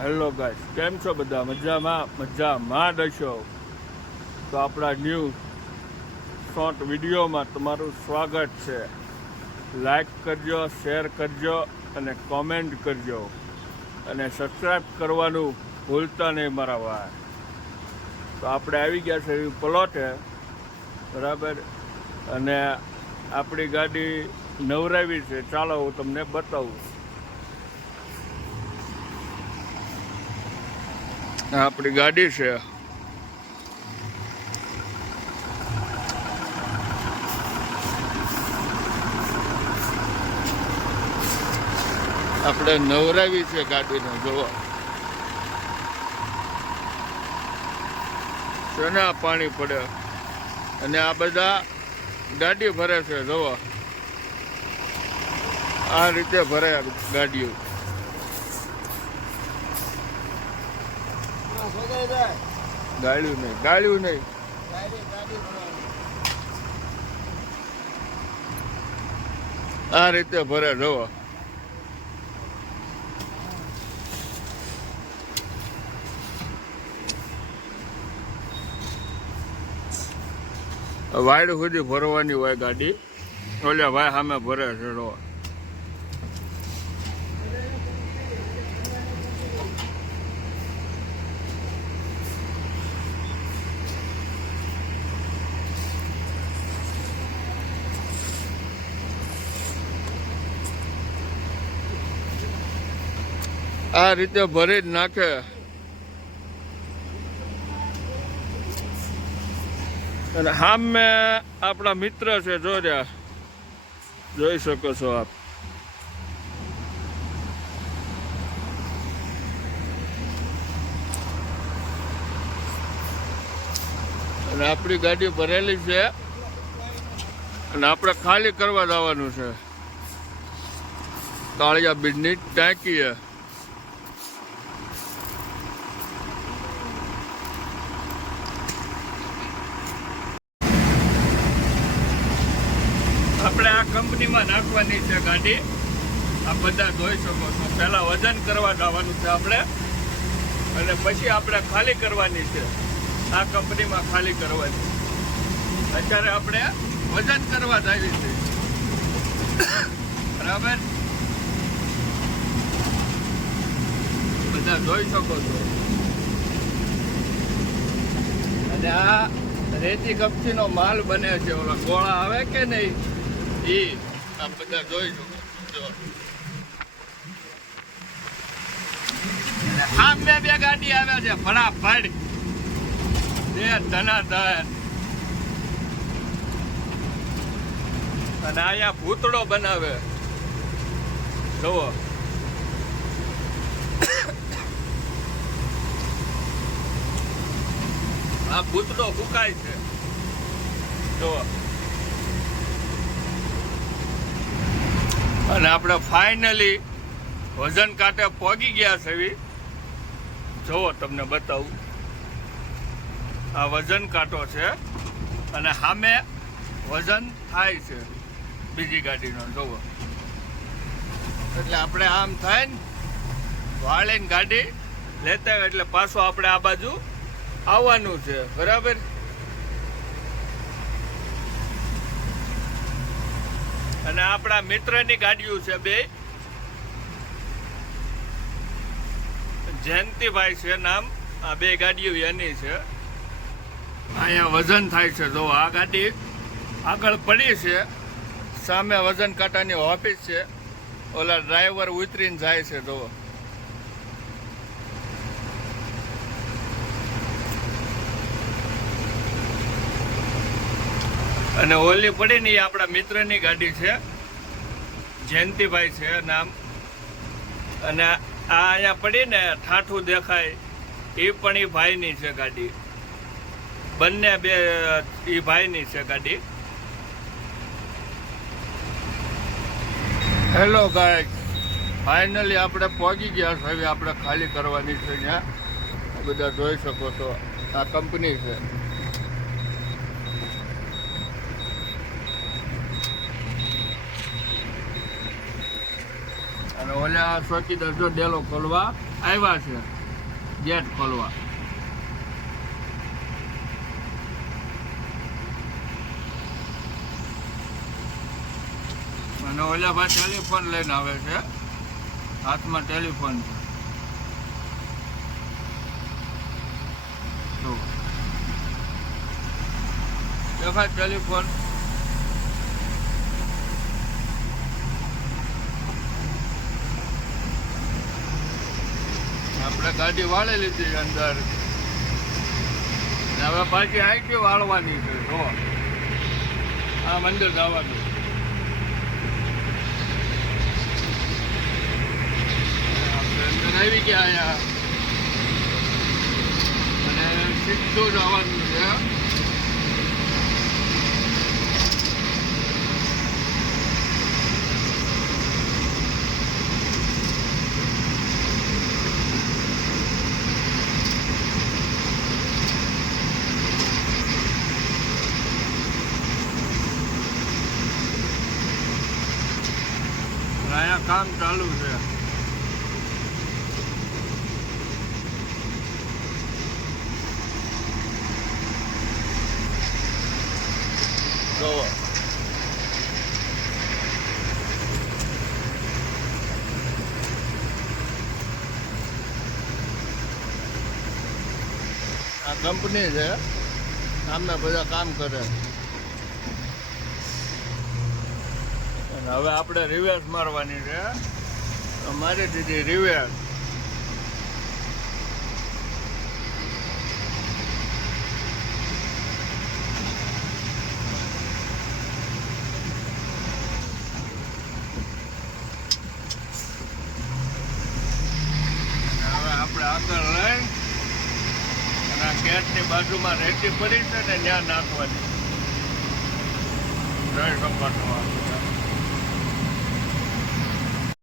Hello guys કેમ છો બધા? મજામાં? મજામાં દશો તો આપણા ન્યૂ શોર્ટ વિડીયોમાં તમારું સ્વાગત છે. લાઈક કરજો શેર કરજો અને કોમેન્ટ કરજો. અને સબસ્ક્રાઈબ કરવાનું ભૂલતા નહીં મારા વાર તો આપણે આવી ગયા છે પ્લોટે બરાબર? અને આપણી ગાડી નવરાવી છે. ચાલો, હું તમને બતાવું. આપણી ગાડી છે. આપણે નવરાવી છે ગાડીને, જોવો. શેના પાણી પડે? અને આ બધા ગાડી ભરે છે, જોવો. આ રીતે ભરે ગાડીઓ. ગાળ્યું નહીં ગાળ્યું નહીં. આ રીતે ભરે જોવો વાયડ સુધી ભરવાની હોય ગાડી. ઓલે ભાઈ સામે ભરે છે જોવો આ રીતે ભરી જ નાખે. અને સામે આપણા મિત્ર છે, જો જોઈ શકો છો આપ. અને આપણી ગાડી ભરેલી છે. અને આપણે ખાલી કરવા જવાનું છે. કાળિયા બીજની ટાંકી કંપનીમાં નાખવાની છે ગાડી. આ બધા જોઈ શકો છો. પહેલાં વજન કરવા જવાનું છે આપણે. અને પછી આપણે ખાલી કરવાની છે. આ કંપનીમાં ખાલી કરવાની. અત્યારે આપણે વજન કરવા જઈએ છીએ બરાબર? બધા જોઈ શકો છો. અને આ રેતી કપચીનો માલ બને છે. ઓલા ગોળા આવે કે નહીં? ઈ. આ બધા જોઈ જો. સામે બે ગાડી આવે છે, ફટાફટ. બે ધનાધન. અને અહીંયા ભૂતળો બનાવે. જુઓ. આ ભૂતળો ફૂકાય છે. જુઓ. અને આપણે ફાઇનલી વજન કાંટે પહોંચી ગયા છે એવી. જુઓ તમને બતાવું. આ વજન કાંટો છે અને સામે વજન થાય છે બીજી ગાડીનો, જુઓ. એટલે આપણે આમ થાય ને, વાળીને ગાડી લેતા એટલે પાછો આપણે આ બાજુ આવવાનું છે, બરાબર? અને આપણા મિત્રની ગાડીઓ છે બે. જયંતિભાઈ છે નામ. આ બે ગાડીઓ એની છે. અહીંયા વજન થાય છે. જો આ ગાડી આગળ પડી છે. સામે વજન કાંટાની ઓફિસ છે. ઓલા ડ્રાઈવર ઉતરીને જાય છે જો અને ઓલી પડી ને એ આપણા મિત્રની ગાડી છે. જયંતિભાઈ છે નામ. અને આ અહીંયા પડી ને ઠાઠું દેખાય. એ પણ એ ભાઈની છે ગાડી. બંને બે એ ભાઈની છે ગાડી. હેલો ગાય ફાઇનલી આપણે પહોંચી ગયા છે. હવે આપણે ખાલી કરવાની છે ત્યાં બધા જોઈ શકો છો. આ કંપની છે. અને ઓલા ચોકીદાર જો ડેલો ખોલવા આવ્યા છે. ગેટ ખોલવા. અને ઓલા ભાઈ ટેલિફોન લઈને આવે છે. હાથમાં ટેલિફોન છે. દેખાય ટેલિફોન આપણે ગાડી વાળી લીધી અંદર. હવે પાછી આઈટી વાળવાની છે, જો. આ મંદિર જવાનું. અંદર આવી ગયા અહીંયા. અને સીધું જવાનું છે. કામ ચાલુ છે. જોવો આ કંપની છે. સામે બધા કામ કરે હવે આપણે રિવર્સ મારવાની છે. મારી દીધી રિવર્સ આગળ લઈ અને આ ગેટની બાજુમાં રેતી પડી છે ને ત્યાં નાખવાની. જય સંકટમાં